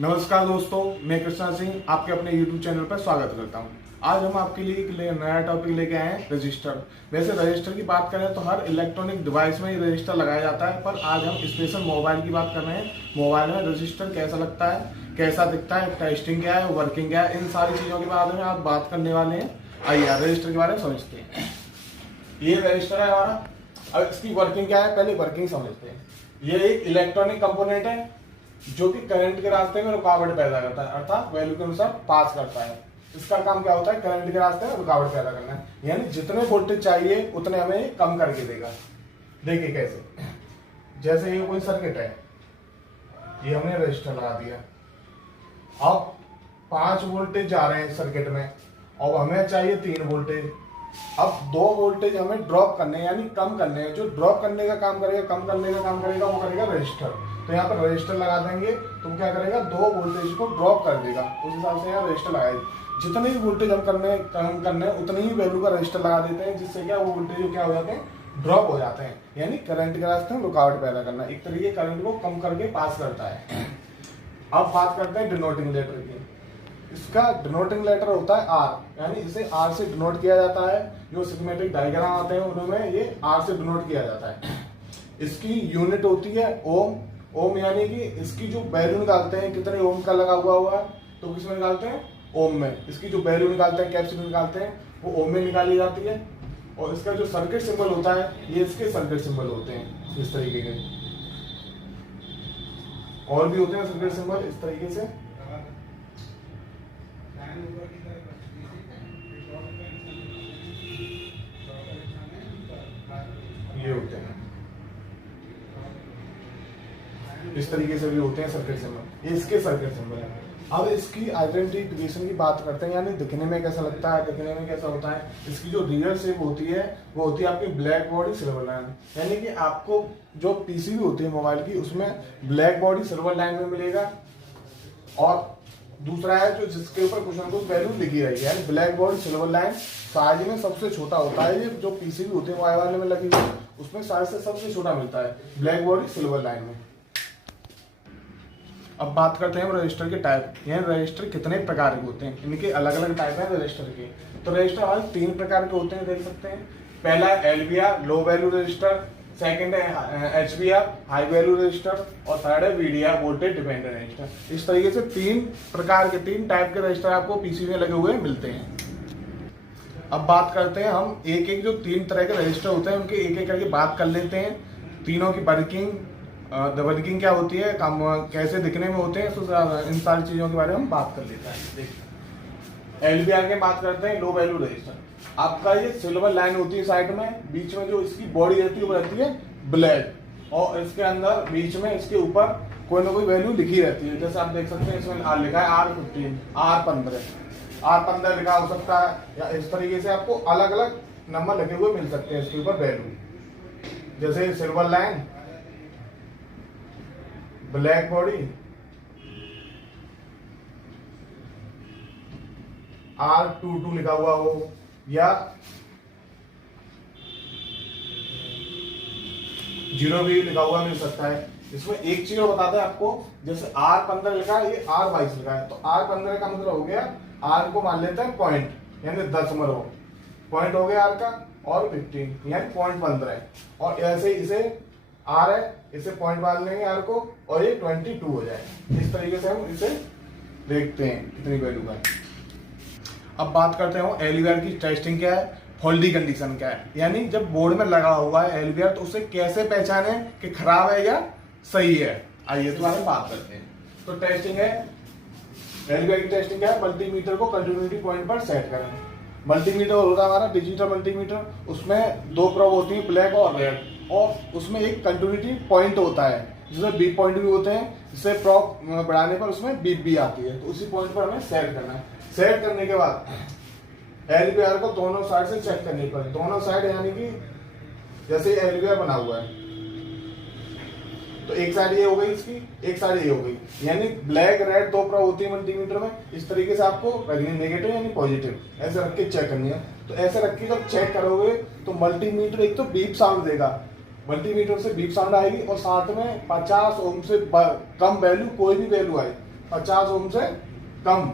नमस्कार दोस्तों, मैं कृष्णा सिंह आपके अपने YouTube चैनल पर स्वागत करता हूं। आज हम आपके लिए एक नया टॉपिक लेके आए हैं, रजिस्टर। वैसे रजिस्टर की बात करें तो हर इलेक्ट्रॉनिक डिवाइस में ये रजिस्टर लगाया जाता है, पर आज हम स्पेशल मोबाइल की बात कर रहे हैं। मोबाइल में रजिस्टर कैसा लगता है, कैसा दिखता है, टेस्टिंग क्या है, वर्किंग क्या है, इन सारी चीज़ों के बारे में आप बात करने वाले हैं। आइए रजिस्टर के बारे में समझते हैं। ये रजिस्टर है हमारा। अब इसकी वर्किंग क्या है, पहले वर्किंग समझते हैं। ये एक इलेक्ट्रॉनिक कंपोनेंट है जो कि करंट के रास्ते में रुकावट पैदा करता है, अर्थात वैल्यू के अनुसार पास करता है। इसका काम क्या होता है, करंट के रास्ते में रुकावट पैदा करना है, यानी जितने वोल्टेज चाहिए उतने हमें कम करके देगा। देखिए कैसे, जैसे ये कोई सर्किट है, ये हमने रजिस्टर लगा दिया। अब 5 वोल्टेज जा रहे हैं सर्किट में, अब हमें चाहिए 3 वोल्टेज। अब 2 वोल्टेज हमें ड्रॉप करने यानी कम करने हैं। जो ड्रॉप करने का काम करेगा, कम करने का काम करेगा, वो करेगा रजिस्टर। तो यहाँ पर रजिस्टर लगा देंगे तो क्या करेगा, 2 वोल्टेज को ड्रॉप कर देगा। उस हिसाब से यहाँ रजिस्टर लगाएगा। जितने भी वोल्टेज हम कम करने उतनी ही वैल्यू का रजिस्टर लगा देते हैं, जिससे क्या वो वोल्टेज क्या हो जाते हैं, ड्रॉप हो जाते हैं। यानी करंट के रास्ते में रुकावट पैदा करना, एक तरीके करंट को कम करके पास करता है। अब बात करते हैं डिनोटिंग लेटर की। इसका डिनोटिंग लेटर होता है आर, यानी इसे आर से डिनोट किया जाता है। जो सिग्मेटिक डायग्राम आते हैं उनमें ये आर से डिनोट किया जाता है। इसकी यूनिट होती है ओम। ओम यानी कि इसकी जो वैल्यू निकालते हैं, कितने ओम का लगा हुआ है तो किसमें निकालते हैं, ओम में। इसकी जो वैल्यू निकालते हैं, कैपेसिटी निकालते हैं, वो ओम में निकाली जाती है। और इसका जो सर्किट सिंबल होता है, ये इसके सर्किट सिंबल होते हैं इस तरीके के। और भी होते हैं सर्किट सिंबल इस तरीके से। ये होते हैं इस तरीके से भी होते हैं सर्किट सिंबल, ये इसके सर्किट सिंबल है। अब इसकी आइडेंटिफिकेशन की बात करते हैं, यानी दिखने में कैसा लगता है, दिखने में कैसा होता है। इसकी जो रियल शेप होती है वो होती है आपकी ब्लैक बॉडी सिल्वर लाइन, यानी कि आपको जो पीसीबी होती है मोबाइल की, उसमें ब्लैक बॉडी सिल्वर लाइन में मिलेगा। और दूसरा है जो जिसके ऊपर कुछ ना कुछ वैल्यू लिखी रहेगी, यानी black body silver line size में सबसे छोटा होता है। ये जो पीसीबी होती है मोबाइल में लगी हुई, उसमें साइज से सबसे छोटा मिलता है ब्लैक बॉडी सिल्वर लाइन में। अब बात करते हैं रजिस्टर के टाइप, यानी रजिस्टर कितने प्रकार के होते हैं, इनके अलग अलग टाइप हैं रजिस्टर के। तो रजिस्टर हमारे 3 प्रकार के होते हैं, देख सकते हैं। पहला है एलवीआर, लो वैल्यू रजिस्टर। सेकंड है एचवीआर, हाई वैल्यू रजिस्टर। और थर्ड है वीडीआर, वोल्टेज डिपेंडेंट रजिस्टर। इस तरीके से 3 प्रकार के 3 टाइप के रजिस्टर आपको पीसीबी में लगे हुए मिलते हैं। अब बात करते हैं हम एक एक जो 3 तरह के रजिस्टर होते हैं उनके एक एक करके बात कर लेते हैं। तीनों की वर्किंग, वर्किंग क्या होती है, काम कैसे दिखने में होते हैं, तो इन सारी चीजों के बारे में हम बात कर लेते हैं। देखिए एलवीआर की बात करते हैं, लो वैल्यू रजिस्टर। आपका ये सिल्वर लाइन होती है साइड में, बीच में जो इसकी बॉडी रहती है वो रहती है ब्लैक, और इसके अंदर बीच में इसके ऊपर कोई ना कोई वैल्यू लिखी रहती है। जैसे आप देख सकते हैं इसमें आर लिखा है, R15, R15 लिखा हो सकता है, या इस तरीके से आपको अलग अलग नंबर लगे हुए मिल सकते हैं इसके ऊपर वैल्यू। जैसे silver line, black body, R22 लिखा हुआ हो, या 0 भी लिखा हुआ मिल सकता है। इसमें एक चीज और बताते हैं आपको, जैसे R15 लिखा है, ये R22 लिखा है, तो R15 का मतलब हो गया, R को मान लेते हैं पॉइंट, यानी दशमलव पॉइंट हो गया R का, और 15 यानी 0.15। और ऐसे इसे R है, इसे पॉइंट मान लेंगे R को, और ये 22 हो जाए। इस तरीके से हम इसे देखते हैं कितनी वैल्यू का। अब बात करते हैं एलवीआर की टेस्टिंग क्या है, फॉल्टी कंडीशन क्या है, यानी जब बोर्ड में लगा हुआ है एलवीआर तो उसे कैसे पहचाने कि खराब है या सही है। आइए तो बारे में बात करते हैं। तो टेस्टिंग है, एलवीआर की टेस्टिंग क्या है, मल्टीमीटर को कंटिन्यूटी पॉइंट पर सेट करें। मल्टीमीटर होता है हमारा डिजिटल मल्टीमीटर, उसमें 2 प्रोब होती है, ब्लैक और रेड, और उसमें एक कंटिन्यूटी पॉइंट होता है जिसमें बीप पॉइंट भी होते हैं, जिससे प्रोब बढ़ाने पर उसमें बीप भी आती है। तो उसी पॉइंट पर हमें सेट करना है। सेट करने के बाद एलवीआर को दोनों साइड से चेक करनी पड़े, दोनों साइड, यानी कि जैसे एलवीआर बना हुआ है तो एक साइड ये हो गई इसकी, एक साइड ये हो गई, यानी ब्लैक रेड 2 प्रोब होती है मल्टीमीटर में। इस तरीके से आपको रखनी, नेगेटिव यानी पॉजिटिव, ऐसे रख के चेक करनी है। तो ऐसे रख के जब चेक करोगे तो मल्टीमीटर एक तो बीप साउंड देगा, मल्टीमीटर से बीप साउंड आएगी, और साथ में 50 ओम से कम वैल्यू, कोई भी वैल्यू आए 50 ओम से कम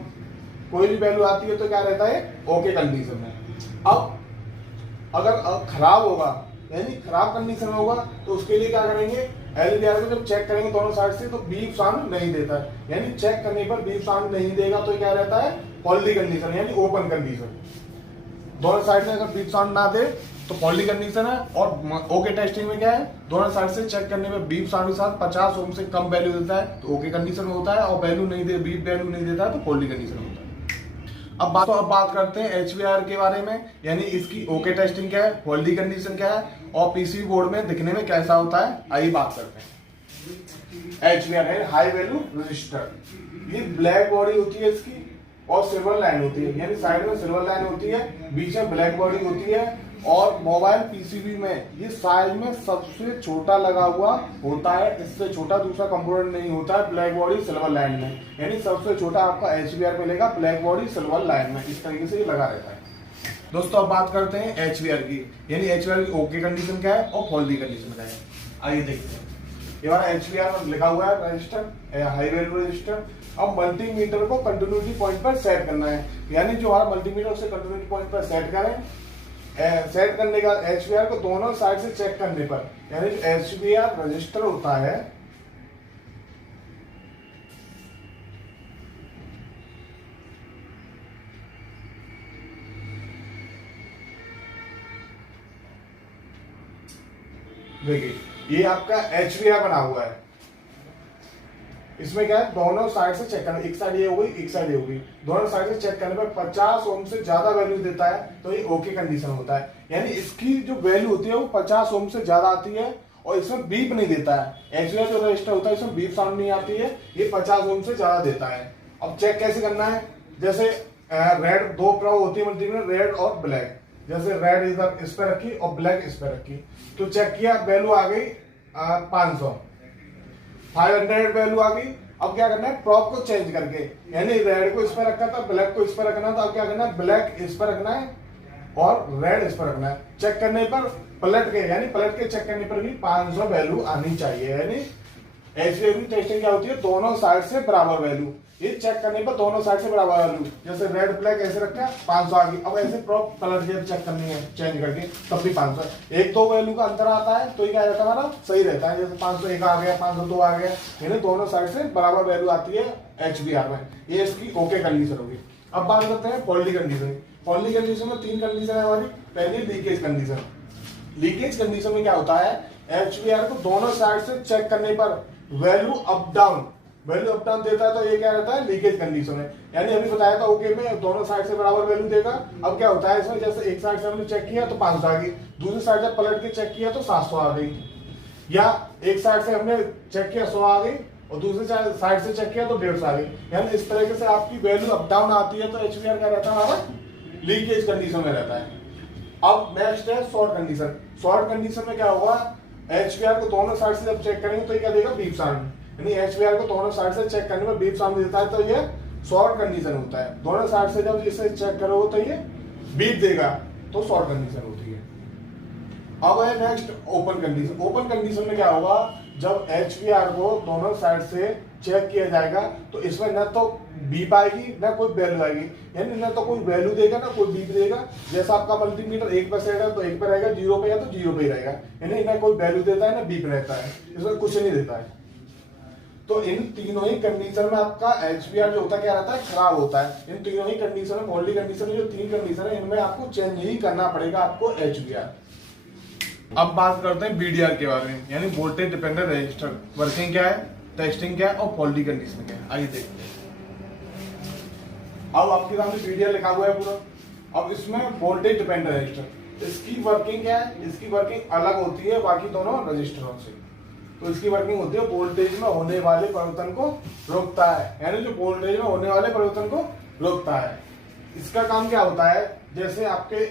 कोई भी वैल्यू आती है तो क्या रहता है, ओके कंडीशन में। अब अगर खराब होगा यानी खराब कंडीशन में होगा तो उसके लिए क्या करेंगे, LDR को जब चेक करेंगे दोनों साइड से तो बीप साउंड नहीं देता है, यानी चेक करने पर बीप साउंड नहीं देगा तो क्या रहता है, फॉल्टी कंडीशन यानी ओपन कंडीशन। दोनों साइड में अगर बीप साउंड ना दे तो फॉल्टी कंडीशन है। और ओके टेस्टिंग में क्या है, दोनों साइड से चेक करने में बीप साउंड के साथ 50 ओम से कम वैल्यू देता है तो ओके कंडीशन में होता है, और वैल्यू नहीं दे, बीप वैल्यू नहीं देता है तो फॉल्टी कंडीशन होता है। अब बात करते हैं HVR के बारे में, यानी इसकी ओके टेस्टिंग क्या है, फॉल्टी कंडीशन क्या है, और पीसीबी बोर्ड में दिखने में कैसा होता है, आइए बात करते हैं। HVR है हाई वैल्यू रजिस्टर। ये ब्लैक बॉडी होती है इसकी और सिल्वर लाइन होती है, यानी साइड में सिल्वर लाइन होती है, बीच में ब्लैक बॉडी होती है। और मोबाइल पीसीबी में ये साइज में सबसे छोटा लगा हुआ होता है, इससे छोटा दूसरा कंपोनेंट नहीं होता है ब्लैक बॉडी सिल्वर लाइन में, यानी सबसे छोटा आपका HVR मिलेगा ब्लैक बॉडी सिल्वर लाइन में, इस तरीके से ये लगा रहता है। दोस्तों अब बात करते हैं HVR की, यानी HVR की ओके कंडीशन क्या है और फॉल्टी कंडीशन क्या है, आइए देखते हैं। ये हमारा HVR में लिखा हुआ है रजिस्टर, हाई वैल्यू रजिस्टर। अब मल्टीमीटर को कंटिन्यूटी पॉइंट पर सेट करना है, यानी जो हमारा मल्टीमीटर उसे कंटिन्यूटी पॉइंट पर सेट करें। सेट करने का HVR को दोनों साइड से चेक करने पर, यानी जो HVR रजिस्टर होता है देखिए ये आपका HVR बना हुआ है, इसमें क्या है दोनों साइड से चेक करना, एक साइड ये हो गई एक साइड ये हो गई, दोनों साइड से चेक करने पर 50 ओम से ज्यादा वैल्यू देता है तो ये ओके कंडीशन होता है, यानी इसकी जो वैल्यू होती है वो 50 ओम से ज्यादा आती है और इसमें बीप नहीं देता है। HVR जो रजिस्टर होता है इसमें बीप साउंड नहीं आती है, ये 50 ओम से ज्यादा देता है। अब चेक कैसे करना है, जैसे रेड दो प्रो होती है मल्टीमीटर, रेड और ब्लैक, जैसे रेड इधर इस पे रखी और ब्लैक इस पे रखी, तो चेक किया वैल्यू आ गई 500 वैल्यू आ गई। अब क्या करना है, प्रॉप को चेंज करके, यानी रेड को इस पर रखा था ब्लैक को इस पर रखना था, अब क्या करना है ब्लैक इस पर रखना है और रेड इस पर रखना है। चेक करने पर पलट के, यानी पलट के चेक करने पर भी 500 वैल्यू आनी चाहिए, यानी HVR की टेस्टिंग क्या होती है, दोनों साइड से बराबर वैल्यू, ये चेक करने पर दोनों साइड से बराबर वैल्यू, जैसे रेड ब्लैक ऐसे रखा 500 आ गई। अब ऐसे प्रॉप पलट के चेक करनी है चेंज करके, तब भी 500, एक दो वैल्यू का अंतर आता है तो ये क्या रहता है हमारा सही रहता है, जैसे 501 आ गया 502 आ गया, यानी दोनों साइड से बराबर वैल्यू आती है HVR में, ये इसकी ओके कंडीशन होगी। अब बात करते हैं फॉल्टी कंडीशन। फॉल्टी कंडीशन में 3 कंडीशन है हमारी। पहली लीकेज कंडीशन। लीकेज कंडीशन में क्या होता है, HVR को दोनों साइड से चेक करने पर वैल्यू अप डाउन देता है तो ये क्या रहता है, लीकेज कंडीशन है, यानी अभी बताया था ओके में दोनों साइड से बराबर वैल्यू देगा। अब क्या होता है इसमें, जैसे एक साइड से हमने चेक किया तो 500 आ गई, दूसरी साइड से पलट के चेक किया तो 700 आ गई, या एक साइड से हमने चेक किया 100 आ गई और दूसरी साइड से चेक किया तो 150 आ गई, यानी इस तरीके से आपकी वैल्यू अप डाउन आती है तो HVR क्या रहता है हमारा लीकेज कंडीशन में रहता है। अब नेक्स्ट है शॉर्ट कंडीशन। शॉर्ट कंडीशन में क्या होगा, HVR को दोनों साइड से जब चेक करेंगे तो ये क्या देगा, बीप साउंड, यानी HVR को दोनों साइड से चेक करने में बीप साउंड देता है तो ये शॉर्ट कंडीशन होता है। दोनों साइड से जब इसे चेक करोगे तो ये बीप देगा तो शॉर्ट कंडीशन होती है। अब है next open condition. Open condition में क्या होगा, जब HVR को दोनों साइड से चेक किया जाएगा तो इसमें न तो बीप आएगी ना कोई वैल्यू आएगी, यानी ना तो कोई वैल्यू देगा ना कोई बीप देगा। जैसा आपका मल्टीमीटर 1 पर सेट है तो 1 पर रहेगा, 0 पे है तो 0 पे ही रहेगा, यानी ना कोई वैल्यू देता है ना बीप रहता है, इसमें कुछ नहीं देता है। तो इन तीनों ही कंडीशन में आपका HVR जो होता है क्या रहता है, खराब होता है। इन तीनों ही कंडीशन में, फॉल्टी कंडीशन में जो 3 कंडीशन है इनमें आपको चेंज ही करना पड़ेगा आपको HVR। अब बात करते हैं BDR के बारे में, यानी वोल्टेज डिपेंडेंट रजिस्टर। वर्किंग क्या है, टेस्टिंग क्या है और फॉल्टी कंडीशन क्या है, आइए देखते हैं। अब आपके सामने BDR लिखा हुआ है पूरा। अब इसमें वोल्टेज डिपेंडेंट रजिस्टर, इसकी वर्किंग क्या है, इसकी वर्किंग अलग होती है बाकी दोनों रजिस्टरों से। तो इसकी वर्किंग होती है वोल्टेज में होने वाले परिवर्तन को रोकता है, यानी जो वोल्टेज में होने वाले परिवर्तन को रोकता है। इसका काम क्या होता है, जैसे आपके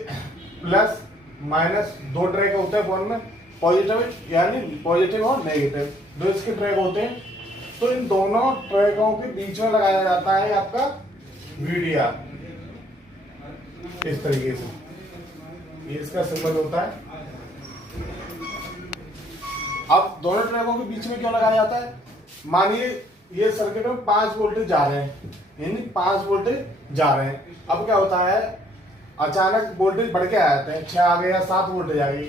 प्लस माइनस 2 ट्रैक होते हैं फोन में, पॉजिटिव यानी पॉजिटिव और नेगेटिव, 2 इसके ट्रैक होते हैं। तो इन दोनों ट्रैकों के बीच में लगाया जाता है आपका VDR, इस तरीके से ये इसका सिंबल होता है। अब दोनों ट्रैकों के बीच में क्यों लगाया जाता है, मानिए ये सर्किट में 5 वोल्टेज जा रहे हैं, यानी 5 वोल्टेज जा रहे हैं। अब क्या होता है, अचानक वोल्टेज बढ़ के आ जाते हैं, 6 आ गए या 7 वोल्टेज आ गई,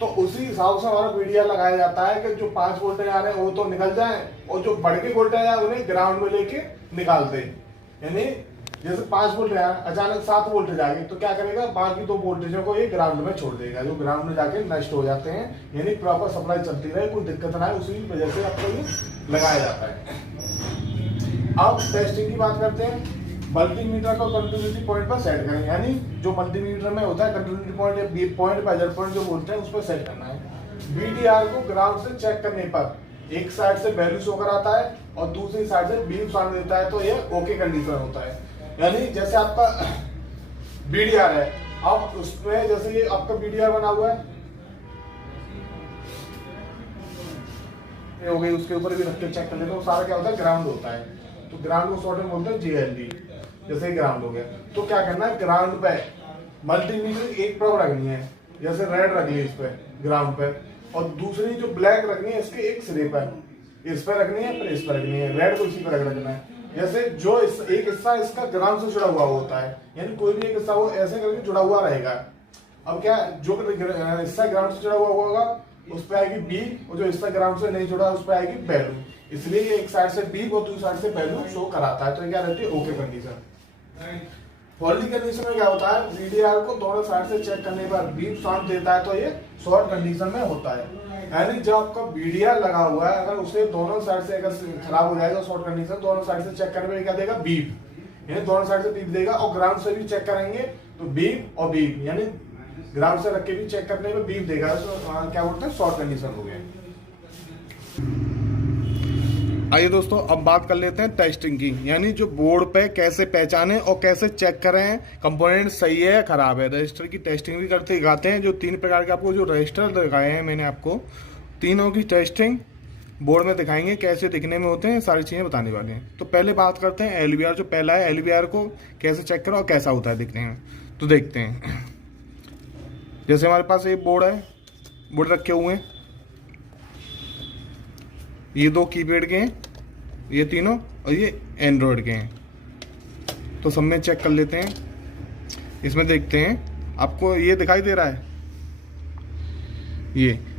तो उसी हिसाब से हमारा वीडीआर लगाया जाता है कि जो 5 वोल्टेज आ रहे हैं वो तो निकल जाए, और जो बढ़ के वोल्टेज आए उन्हें ग्राउंड में लेके निकाल दे। यानी जैसे 5 वोल्ट आया, अचानक 7 वोल्टेज आ गए, तो क्या करेगा, बाकी 2 वोल्टेजों को ये ग्राउंड में छोड़ देगा, जो ग्राउंड में जाके नष्ट हो जाते हैं। यानी प्रॉपर सप्लाई चलती रहे, कोई दिक्कत ना है, उसी वजह से आपको ये लगाया जाता है। अब टेस्टिंग की बात करते हैं। मल्टीमीटर को कंटिन्यूटी पॉइंट पर सेट करें, यानी जो मल्टीमीटर में होता है कंटिन्यूटी पॉइंट या पॉइंट मेजर पॉइंट जो बोलते हैं, उस पर सेट करना है। वीडीआर को ग्राउंड से चेक करने पर एक साइड से वैल्यू शो कराता है और दूसरी साइड से बीप साउंड देता है, तो ये ओके कंडीशन होता है। यानी जैसे आपका वीडीआर है, अब उसमें जैसे ये आपका वीडीआर बना हुआ है, ये हो गई, उसके ऊपर भी रख के चेक कर लेते हैं, सारा क्या होता है, ग्राउंड होता है। तो ग्राउंड को शॉर्ट में बोलते हैं जीएलडी। जैसे ग्राउंड हो गया, तो क्या करना है, ग्राउंड पे मल्टीमीटर एक प्रोब रखनी है, जैसे रेड रख ली इस पे ग्राउंड पे, और दूसरी जो ब्लैक रखनी है इसके एक सिरे पर, इस पे रखनी है, फिर इस पे रखनी है, रेड को इसी पे रखना है। जैसे जो एक हिस्सा इसका ग्राउंड से जुड़ा हुआ होता है, यानी कोई भी एक हिस्सा वो ऐसे करके जुड़ा हुआ रहेगा। अब क्या, जो हिस्सा ग्राउंड से जुड़ा हुआ होगा उस पे आएगी बी, और जो हिस्सा ग्राउंड से नहीं जुड़ा उस पे आएगी वैल्यू। इसलिए ये एक साइड से बी और दूसरी साइड से वैल्यू शो कराता है, तो ये क्या रहती है, ओके कंडीशन। फॉल्टी कंडीशन में क्या होता है, वीडीआर को दोनों साइड से चेक करने पर बीप साउंड देता है, तो ये शॉर्ट कंडीशन में होता है। यानी जब आपका वीडीआर लगा हुआ है, अगर उसे दोनों साइड से अगर खराब हो जाएगा शॉर्ट कंडीशन, दोनों साइड से चेक करने पर क्या देगा, बीप, यानी दोनों साइड से बीप देगा। और ग्राउंड से भी चेक करेंगे तो बीप और बीप, यानी ग्राउंड से रख के भी चेक करने पर बीप देगा, तो क्या बोलते हैं, शॉर्ट कंडीशन हो गया। आइए दोस्तों, अब बात कर लेते हैं टेस्टिंग की, यानी जो बोर्ड पे कैसे पहचाने और कैसे चेक करें कंपोनेंट सही है या खराब है। रजिस्टर की टेस्टिंग भी करते दिखाते हैं। जो 3 प्रकार के आपको जो रजिस्टर दिखाए हैं मैंने, आपको तीनों की टेस्टिंग बोर्ड में दिखाएंगे, कैसे दिखने में होते हैं, सारी चीज़ें बताने वाले हैं। तो पहले बात करते हैं एलवीआर। जो पहला है, एलवीआर को कैसे चेक करो और कैसा होता है दिखने में, तो देखते हैं। जैसे हमारे पास एक बोर्ड है, बोर्ड रखे हुए हैं, ये 2 कीपैड के हैं, ये तीनों, और ये एंड्रॉयड के हैं। तो सब में चेक कर लेते हैं। इसमें देखते हैं, आपको ये दिखाई दे रहा है,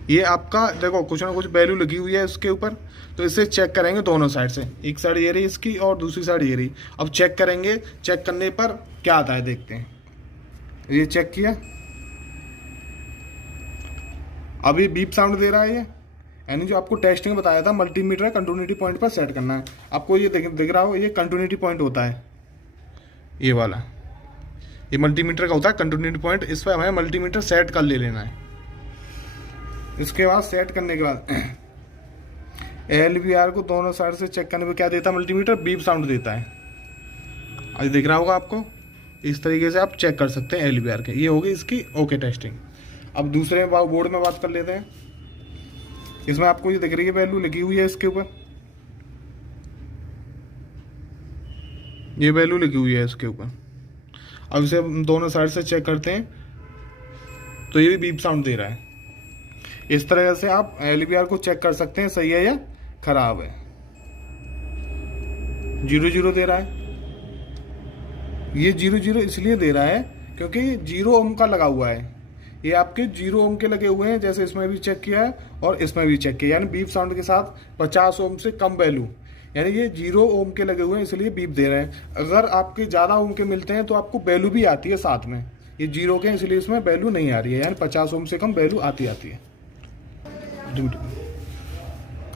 ये आपका देखो कुछ ना कुछ वैल्यू लगी हुई है इसके ऊपर, तो इसे चेक करेंगे दोनों साइड से। एक साइड ये रही इसकी और दूसरी साइड ये रही। अब चेक करेंगे, चेक करने पर क्या आता है देखते हैं। ये चेक किया, अभी बीप साउंड दे रहा है ये, यानी जो आपको टेस्टिंग बताया था मल्टीमीटर कंटिन्यूटी पॉइंट पर सेट करना है। आपको ये दिख रहा हो, ये कंटिन्यूटी पॉइंट होता है, ये वाला, ये मल्टीमीटर का होता है कंटिन्यूटी पॉइंट। इस पर हमें मल्टीमीटर सेट कर ले लेना है। इसके बाद सेट करने के बाद एलवीआर को दोनों साइड से चेक करने पर क्या देता है मल्टीमीटर, बीप साउंड देता है। आज दिख रहा होगा आपको, इस तरीके से आप चेक कर सकते हैं एलवीआर के। ये होगी इसकी ओके टेस्टिंग। अब दूसरे बोर्ड में बात कर लेते हैं। इसमें आपको ये दिख रही है वैल्यू लिखी हुई है इसके ऊपर, ये वैल्यू लिखी हुई है इसके ऊपर। अब इसे हम दोनों साइड से चेक करते हैं, तो ये भी बीप साउंड दे रहा है। इस तरह से आप एलवीआर को चेक कर सकते हैं सही है या खराब है। 0 दे रहा है, ये 0 इसलिए दे रहा है क्योंकि 0 ओम का लगा हुआ है। ये आपके 0 ओम के लगे हुए हैं, जैसे इसमें भी चेक किया है और इसमें भी चेक किया, यानी बीप साउंड के साथ 50 ओम से कम वैल्यू, यानी ये 0 ओम के लगे हुए हैं इसलिए बीप दे रहे हैं। अगर आपके ज़्यादा ओम के मिलते हैं तो आपको वैल्यू भी आती है साथ में। ये 0 के इसलिए इसमें वैल्यू नहीं आ रही है, यानी 50 ओम से कम वैल्यू आती है।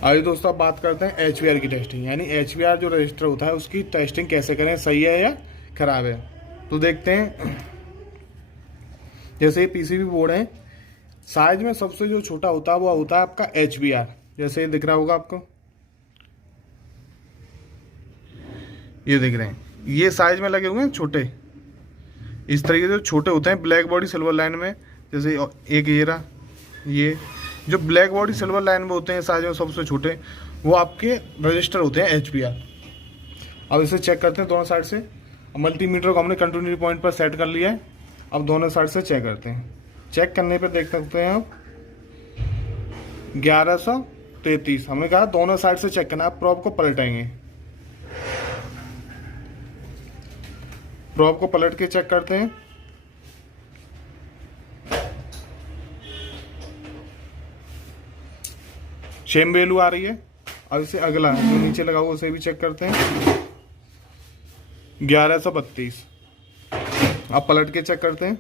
आइए दोस्तों, अब बात करते हैं एचवीआर की टेस्टिंग, यानी एचवीआर जो रजिस्टर होता है उसकी टेस्टिंग कैसे करें, सही है या खराब है। तो देखते हैं, जैसे ये पीसीबी बोर्ड है, साइज में सबसे जो छोटा होता है वो होता है आपका एचवीआर। जैसे ये दिख रहा होगा आपको, ये दिख रहे हैं, ये साइज में लगे हुए हैं छोटे, इस तरीके से छोटे होते हैं ब्लैक बॉडी सिल्वर लाइन में। जैसे एक ये रहा, ये जो ब्लैक बॉडी सिल्वर लाइन में होते हैं साइज में सबसे छोटे, वो आपके रजिस्टर होते हैं एचवीआर। अब इसे चेक करते हैं दोनों साइड से। मल्टीमीटर को हमने कंटिन्यूटी पॉइंट पर सेट कर लिया है। अब दोनों साइड से चेक करते हैं। चेक करने पर देख सकते हैं आप 1133, हमने कहा दोनों साइड से चेक करना है। आप प्रॉब को पलटाएंगे, प्रॉप को पलट के चेक करते हैं। सेम वैल्यू आ रही है। अब इसे अगला जो नीचे लगा हुआ उसे भी चेक करते हैं। 1132। अब पलट के चेक करते हैं।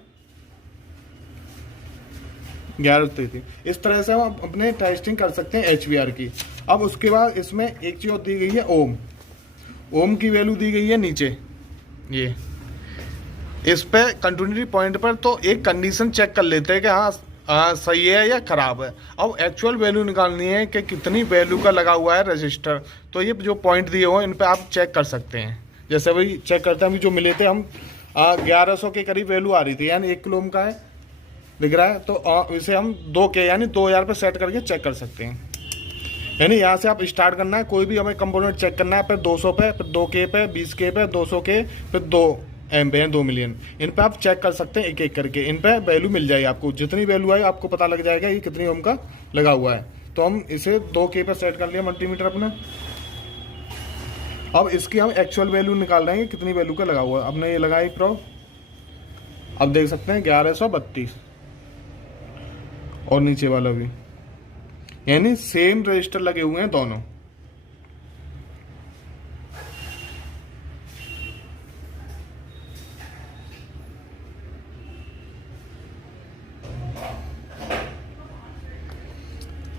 1133। इस तरह से हम अपने टेस्टिंग कर सकते हैं HVR की। अब उसके बाद इसमें एक चीज और दी गई है, ओम। ओम की वैल्यू दी गई है नीचे, ये इस पे कंटिन्यूटी पॉइंट पर। तो एक कंडीशन चेक कर लेते हैं कि हाँ सही है या खराब है। अब एक्चुअल वैल्यू निकालनी है कि कितनी वैल्यू का लगा हुआ है रजिस्टर। तो ये जो पॉइंट दिए हुए हैं इन पे आप चेक कर सकते हैं। जैसे वही चेक करते हैं, अभी जो मिले थे हम 1100 के करीब वैल्यू आ रही थी, यानी 1 किलो ओम का है दिख रहा है। तो इसे हम 2K यानी 2000 पे सेट करके चेक कर सकते हैं। यानी यहाँ से आप स्टार्ट करना है, कोई भी हमें कंपोनेंट चेक करना है, फिर 200 पे, फिर 2K पे, 20K पे, 200K, फिर 2 एम पे, 2 मिलियन। इन पे आप चेक कर सकते हैं एक एक करके। इन पे वैल्यू मिल जाएगी आपको, जितनी वैल्यू आई आपको पता लग जाएगा ये कितनी ओम का लगा हुआ है। तो हम इसे 2K पे सेट कर लिया मल्टीमीटर अपना। अब इसकी हम एक्चुअल वैल्यू निकाल रहे हैं कितनी वैल्यू का लगा हुआ है। अपने ये लगाई प्रो, अब देख सकते हैं 1132 और नीचे वाला भी, यानी सेम रजिस्टर लगे हुए हैं दोनों।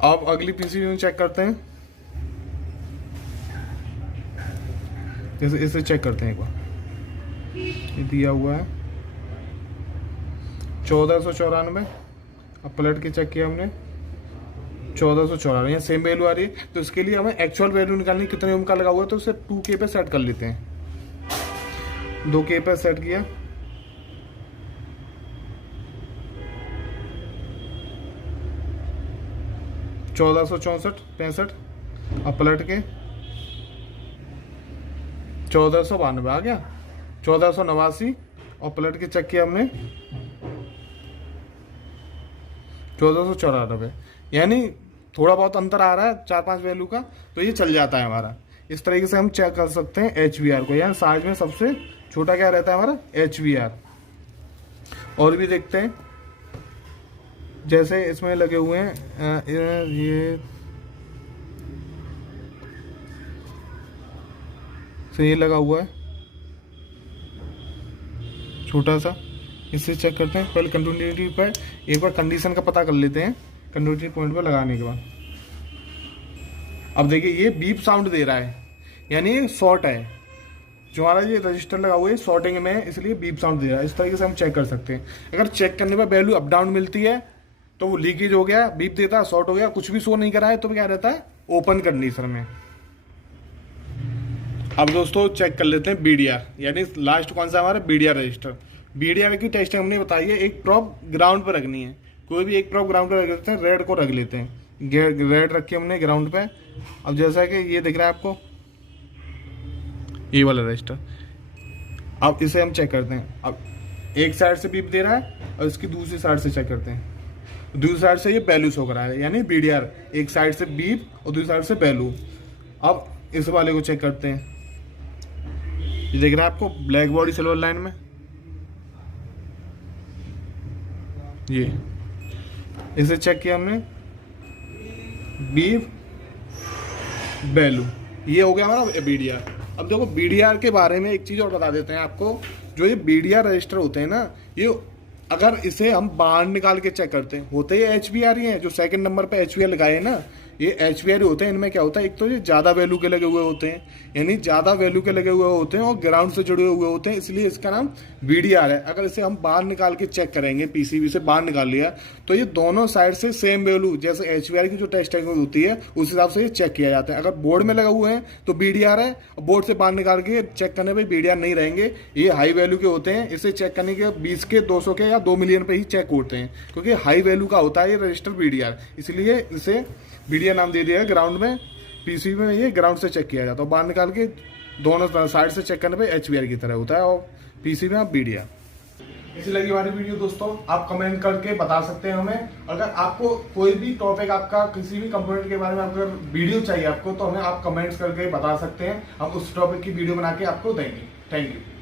अब अगली पीसीबी में चेक करते हैं। जैसे इसे चेक करते हैं एक बार। ये दिया हुआ है 1494। अब पलट के चेक किया हमने 1494, यहाँ सेम वैल्यू आ रही है। तो इसके लिए हमें एक्चुअल वैल्यू निकालनी, कितने ओम का लगा हुआ है। तो उसे 2K पे सेट कर लेते हैं। 2K पे सेट किया। $1464, 65। अब पलट के 1492 आ गया। 1489 और पलट के चेक किया हमने 1494, यानी थोड़ा बहुत अंतर आ रहा है 4-5 वैल्यू का। तो ये चल जाता है हमारा। इस तरीके से हम चेक कर सकते हैं HVR को। यानी साइज में सबसे छोटा क्या रहता है हमारा, HVR। और भी देखते हैं, जैसे इसमें लगे हुए हैं ये लगा हुआ है छोटा सा, इससे चेक करते हैं। पहले कंटिन्यूटी पर एक बार कंडीशन का पता कर लेते हैं, कंटिन्यूटी पॉइंट पर लगाने के बाद। अब देखिए ये बीप साउंड दे रहा है, यानी शॉर्ट है। जो हमारा ये रजिस्टर लगा हुआ है शॉर्टिंग में है, इसलिए बीप साउंड दे रहा है। इस तरीके से हम चेक कर सकते हैं। अगर चेक करने पर वैल्यू अप डाउन मिलती है तो वो लीकेज हो गया, बीप देता है, शॉर्ट हो गया, कुछ भी शो नहीं करा है तो क्या रहता है, ओपन कंडीशन में। अब दोस्तों चेक कर लेते हैं BDR, यानी लास्ट कौन सा हमारा BDR रजिस्टर। BDR की टेस्टिंग हमने बताई है, एक प्रॉप ग्राउंड पर रखनी है। कोई भी एक प्रॉप ग्राउंड पर रख लेते हैं। रेड को रख लेते हैं, रेड रखी हमने ग्राउंड पे। अब जैसा कि ये दिख रहा है आपको, ये वाला रजिस्टर। अब इसे हम चेक करते हैं। अब एक साइड से बीप दे रहा है और इसकी दूसरी साइड से चेक करते हैं। दूसरी साइड से ये वैल्यू शो करा है, यानी BDR। एक साइड से बीप और दूसरी साइड से वैल्यू। अब इस वाले को चेक करते हैं। ये दिख रहा है आपको ब्लैक बॉडी सिल्वर लाइन में, ये इसे चेक किया हमने, बीप वैल्यू, ये हो गया हमारा BDR। अब देखो BDR के बारे में एक चीज और बता देते हैं आपको। जो ये BDR रजिस्टर होते हैं ना, ये अगर इसे हम बाहर निकाल के चेक करते हैं, होते ही HVR ही हैं। जो सेकंड नंबर पे HVR लगाए हैं ना, ये HVR ही होते हैं। इनमें क्या होता है, एक तो ये ज़्यादा वैल्यू के लगे हुए होते हैं, यानी ज़्यादा वैल्यू के लगे हुए होते हैं और ग्राउंड से जुड़े हुए होते हैं, इसलिए इसका नाम BDR है। अगर इसे हम बाहर निकाल के चेक करेंगे, PCB से बाहर निकाल लिया, तो ये दोनों साइड से सेम वैल्यू, जैसे HVR की जो टेस्टिंग होती है उस हिसाब से ये चेक किया जाता है। अगर बोर्ड में लगा हुए हैं तो BDR है, और बोर्ड से बाहर निकाल के चेक करने पर BDR नहीं रहेंगे। ये हाई वैल्यू के होते हैं, इसे चेक करने के 20 के, 200 के या 2 मिलियन पे ही चेक होते हैं, क्योंकि हाई वैल्यू का होता है ये रजिस्टर BDR, इसलिए इसे BDR नाम दे दिया है। ग्राउंड में, PCB में ये ग्राउंड से चेक किया जाता है, बाहर निकाल के दोनों साइड से चेक करने पे HVR की तरह होता है, और PCB में BDR। इसी लगी हमारी वीडियो दोस्तों, आप कमेंट करके बता सकते हैं हमें। अगर आपको कोई भी टॉपिक, आपका किसी भी कंपोनेंट के बारे में अगर वीडियो चाहिए आपको, तो हमें आप कमेंट्स करके बता सकते हैं। हम उस टॉपिक की वीडियो बना के आपको देंगे। Thank you.